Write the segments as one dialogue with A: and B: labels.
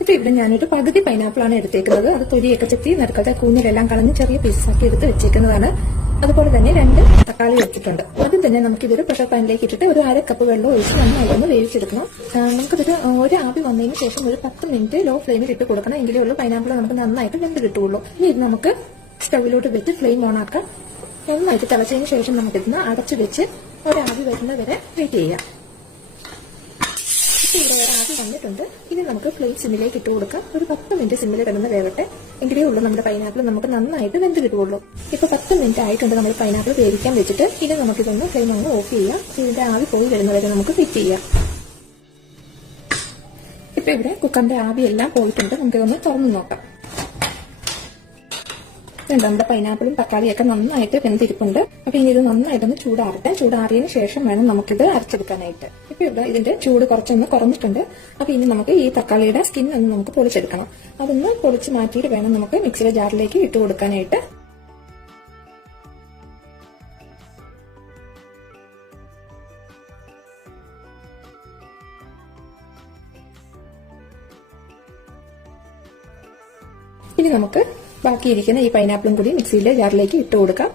A: ഇപ്പൊ ഇവിടെ ഞാനൊരു പകുതി പൈനാപ്പിൾ ആണ് എടുത്തേക്കുന്നത്. അത് തൊലിയൊക്കെ ചെത്തി നടുക്കത്തെ കൂന്നിലെല്ലാം കളഞ്ഞ് ചെറിയ പീസസ് ആക്കി എടുത്ത് വെച്ചേക്കുന്നതാണ്. അതുപോലെ തന്നെ രണ്ട് തക്കാളി വെച്ചിട്ടുണ്ട്. ആദ്യം തന്നെ നമുക്ക് ഇതൊരു പ്രഷർ പാനിലേക്ക് ഇട്ടിട്ട് ഒരു അര കപ്പ് വെള്ളം ഒഴിച്ച് നന്നായി ഒന്ന് വേവിച്ചെടുക്കണം നമുക്കിതൊരു ഒരു ആവി വന്നതിന് ശേഷം ഒരു പത്ത് മിനിറ്റ് ലോ ഫ്ലെയിമിൽ ഇട്ട് കൊടുക്കണം. എങ്കിലേ ഉള്ളൂ പൈനാപ്പിൾ നമുക്ക് നന്നായിട്ട് വെന്ത് കിട്ടുള്ളൂ ഇനി ഇത് നമുക്ക് സ്റ്റൗവിലോട്ട് വെച്ച് ഫ്ലെയിം ഓൺ ആക്കാം. നന്നായിട്ട് തിളച്ചതിന് ശേഷം നമുക്കിതിന് അടച്ചു വെച്ച് ഒരാവി വരുന്നവരെ വെയിറ്റ് ചെയ്യാം. ഇവിടെ ഒരു ആവി വന്നിട്ടുണ്ട് ഇനി നമുക്ക് ഫ്ലെയിം സിമ്മിലേക്ക് ഇട്ട് കൊടുക്കാം. ഒരു പത്ത് മിനിറ്റ് സിമ്മിൽ കിടന്ന് വേവട്ടെ. എങ്കിലേ ഉള്ളൂ നമ്മുടെ പൈനാപ്പിൾ നമുക്ക് നന്നായിട്ട് വെന്ത് കിട്ടുള്ളൂ ഇപ്പൊ പത്ത് മിനിറ്റ് ആയിട്ടുണ്ട് നമ്മൾ പൈനാപ്പിൾ വേവിക്കാൻ വെച്ചിട്ട്. ഇനി നമുക്കിതൊന്ന് ഫ്ലെയിം ഒന്ന് ഓഫ് ചെയ്യാം. ഇതിന്റെ ആവി പോയി വരുന്നവരെ നമുക്ക് ഫിറ്റ് ചെയ്യാം. ഇപ്പൊ ഇവിടെ കുക്കറിന്റെ ആവി എല്ലാം പോയിട്ടുണ്ട്. നമുക്കിതൊന്ന് തുറന്നു നോക്കാം. ഇതുണ്ട്. നമ്മുടെ പൈനാപ്പിളും തക്കാളിയൊക്കെ നന്നായിട്ട് വെന്തിരിപ്പുണ്ട്. അപ്പൊ ഇനി ഇത് നന്നായിട്ടൊന്ന് ചൂടാറട്ടെ. ചൂടാറിയതിന് ശേഷം വേണം നമുക്കിത് അരച്ചെടുക്കാനായിട്ട്. ഇപ്പൊ ഇവിടെ ഇതിന്റെ ചൂട് കുറച്ചൊന്ന് കുറഞ്ഞിട്ടുണ്ട്. അപ്പൊ ഇനി നമുക്ക് ഈ തക്കാളിയുടെ സ്കിൻ ഒന്ന് നമുക്ക് പൊളിച്ചെടുക്കണം. അതൊന്ന് പൊളിച്ച് മാറ്റിയിട്ട് വേണം നമുക്ക് മിക്സിയുടെ ജാറിലേക്ക് ഇട്ട് കൊടുക്കാനായിട്ട്. ഇനി നമുക്ക് ബാക്കിയിരിക്കുന്ന ഈ പൈനാപ്പിളും കൂടി മിക്സിയിലെ ജാറിലേക്ക് ഇട്ട് കൊടുക്കാം.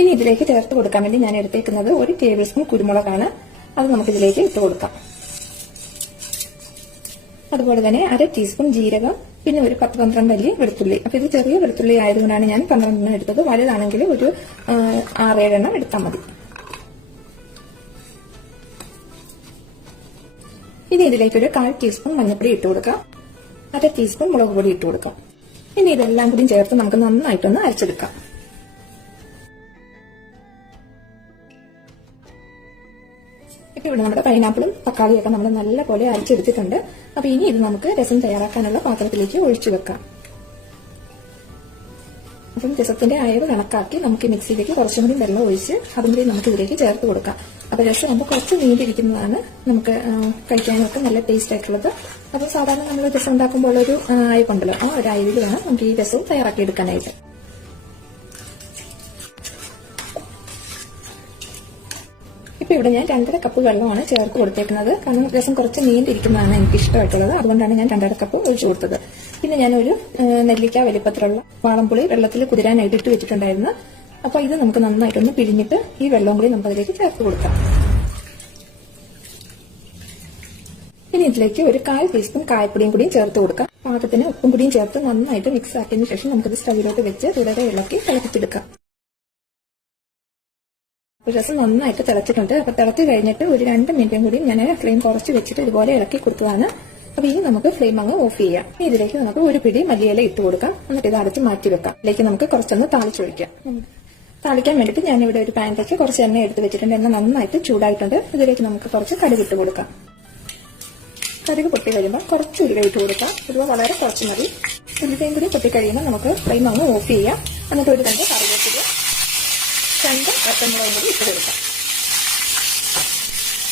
A: ഇനി ഇതിലേക്ക് ചേർത്ത് കൊടുക്കാൻ വേണ്ടി ഞാൻ എടുത്തേക്കുന്നത് ഒരു ടേബിൾ സ്പൂൺ കുരുമുളകാണ്. അത് നമുക്ക് ഇതിലേക്ക് ഇട്ട് കൊടുക്കാം. അതുപോലെ തന്നെ അര ടീസ്പൂൺ ജീരകം പിന്നെ ഒരു പത്ത് പന്ത്രണ്ട് അല്ലി വെളുത്തുള്ളി. അപ്പൊ ഇത് ചെറിയ വെളുത്തുള്ളി ആയതുകൊണ്ടാണ് ഞാൻ പന്ത്രണ്ടെണ്ണം എടുത്തത്. വലുതാണെങ്കിൽ ഒരു ആറേഴെണ്ണം എടുത്താൽ മതി. ഇനി ഇതിലേക്ക് ഒരു കാൽ ടീസ്പൂൺ മഞ്ഞൾപ്പൊടി ഇട്ട് കൊടുക്കാം. അര ടീസ്പൂൺ മുളക് പൊടി ഇട്ട് കൊടുക്കാം. ഇനി ഇതെല്ലാം കൂടി ചേർത്ത് നമുക്ക് നന്നായിട്ടൊന്ന് അരച്ചെടുക്കാം. ഇപ്പൊ ഇവിടെ നമ്മുടെ പൈനാപ്പിളും തക്കാളിയും ഒക്കെ നമ്മൾ നല്ലപോലെ അരച്ചെടുത്തിട്ടുണ്ട്. അപ്പൊ ഇനി ഇത് നമുക്ക് രസം തയ്യാറാക്കാനുള്ള പാത്രത്തിലേക്ക് ഒഴിച്ചു വെക്കാം. അപ്പം രസത്തിന്റെ അയവ് കണക്കാക്കി നമുക്ക് മിക്സിയിലേക്ക് കുറച്ചും കൂടി വെള്ളം ഒഴിച്ച് അതും കൂടി നമുക്ക് ഇതിലേക്ക് ചേർത്ത് കൊടുക്കാം. അപ്പൊ രസം ആകുമ്പോൾ കുറച്ച് നീണ്ടിരിക്കുന്നതാണ്. നമുക്ക് കഴിക്കാനൊക്കെ നല്ല ടേസ്റ്റ് ആയിട്ടുള്ളത്. അപ്പൊ സാധാരണ നമ്മൾ രസം ഉണ്ടാക്കുമ്പോൾ ഒരു അയവുണ്ടല്ലോ ആ ഒരു അയവിൽ വേണം നമുക്ക് ഈ രസവും തയ്യാറാക്കി എടുക്കാനായിട്ട്. ഇപ്പൊ ഇവിടെ ഞാൻ രണ്ടര കപ്പ് വെള്ളമാണ് ചേർത്ത് കൊടുത്തേക്കുന്നത്. കാരണം രസം കുറച്ച് നീണ്ടിരിക്കുന്നതാണ് എനിക്ക് ഇഷ്ടമായിട്ടുള്ളത് അതുകൊണ്ടാണ് ഞാൻ രണ്ടര കപ്പ് ഒഴിച്ചു കൊടുത്തത്. പിന്നെ ഞാനൊരു നെല്ലിക്ക വലിപ്പത്തിലുള്ള വാളംപുളി വെള്ളത്തിൽ കുതിരാനായിട്ട് ഇട്ട് വെച്ചിട്ടുണ്ടായിരുന്നു. അപ്പൊ ഇത് നമുക്ക് നന്നായിട്ടൊന്ന് പിഴിഞ്ഞിട്ട് ഈ വെള്ളം കൂടി നമുക്ക് അതിലേക്ക് ചേർത്ത് കൊടുക്കാം. ഇനി ഇതിലേക്ക് ഒരു കാൽ ടീസ്പൂൺ കായപ്പൊടിയും കൂടിയും ചേർത്ത് കൊടുക്കാം. പാകത്തിന് ഉപ്പും കൂടിയും ചേർത്ത് നന്നായിട്ട് മിക്സ് ആക്കിയതിനു ശേഷം നമുക്കിത് സ്റ്റവിലോട്ട് വെച്ച് തുടരെ ഇളക്കി തിളപ്പിച്ചെടുക്കാം. അപ്പോൾ രസം നന്നായിട്ട് തിളച്ചിട്ടുണ്ട്. അപ്പൊ തിളച്ച് കഴിഞ്ഞിട്ട് ഒരു രണ്ട് മിനിറ്റും കൂടി ഞാൻ ഫ്ലെയിം കുറച്ച് വെച്ചിട്ട് ഇതുപോലെ ഇളക്കി കൊടുത്തതാണ്. അപ്പൊ ഇനി നമുക്ക് ഫ്ലെയിം അങ്ങ് ഓഫ് ചെയ്യാം. ഇതിലേക്ക് നമുക്ക് ഒരു പിടി മല്ലിയില ഇട്ട് കൊടുക്കാം. എന്നിട്ട് ഇത് അടച്ച് മാറ്റി വെക്കാം ഇതിലേക്ക് നമുക്ക് കുറച്ചൊന്ന് താളിച്ചൊഴിക്കാം. താളിക്കാൻ വേണ്ടിയിട്ട് ഞാൻ ഇവിടെ ഒരു പാനിലേക്ക് കുറച്ച് എണ്ണ എടുത്ത് വെച്ചിട്ടുണ്ട്. എണ്ണ നന്നായിട്ട് ചൂടായിട്ടുണ്ട്. ഇതിലേക്ക് നമുക്ക് കുറച്ച് കടുക് ഇട്ട് കൊടുക്കാം. കടുക് പൊട്ടി കഴിയുമ്പോൾ കുറച്ച് ഉരുവ ഇട്ട് കൊടുക്കാം. ഉരുവ വളരെ കുറച്ച് മതി. ഉരുവയും കൂടി പൊട്ടി കഴിയുമ്പോൾ നമുക്ക് ഫ്ലെയിം ഒന്ന് ഓഫ് ചെയ്യാം. എന്നിട്ട് ഒരു രണ്ട് കറിവേപ്പില രണ്ട് പച്ചമുളകും കൂടി ഇട്ട് കൊടുക്കാം.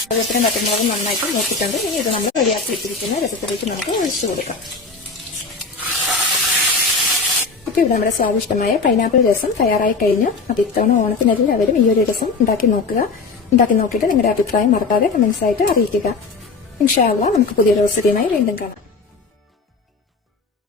A: കറിവേപ്പിലും പച്ചമുളകും നന്നായിട്ട് നോക്കിയിട്ടുണ്ട് ഇനി ഇത് നമ്മൾ റെഡിയാക്കി ഇട്ടിരിക്കുന്ന രസത്തിലേക്ക് നമുക്ക് ഒഴിച്ചു കൊടുക്കാം. ഇപ്പൊ ഇവിടെ നമ്മുടെ സ്വാദിഷ്ടമായ പൈനാപ്പിൾ രസം തയ്യാറായി കഴിഞ്ഞു. അപ്പൊ ഇത്തവണ ഓണത്തിനെല്ലാവരും ഈ ഒരു രസം ഉണ്ടാക്കി നോക്കുക. ഉണ്ടാക്കി നോക്കിയിട്ട് നിങ്ങളുടെ അഭിപ്രായം മറക്കാതെ കമന്റ്സ് ആയിട്ട് അറിയിക്കുക. ഇൻഷാല്ല നമുക്ക് പുതിയ റെസിപ്പിയുമായി വീണ്ടും കാണാം.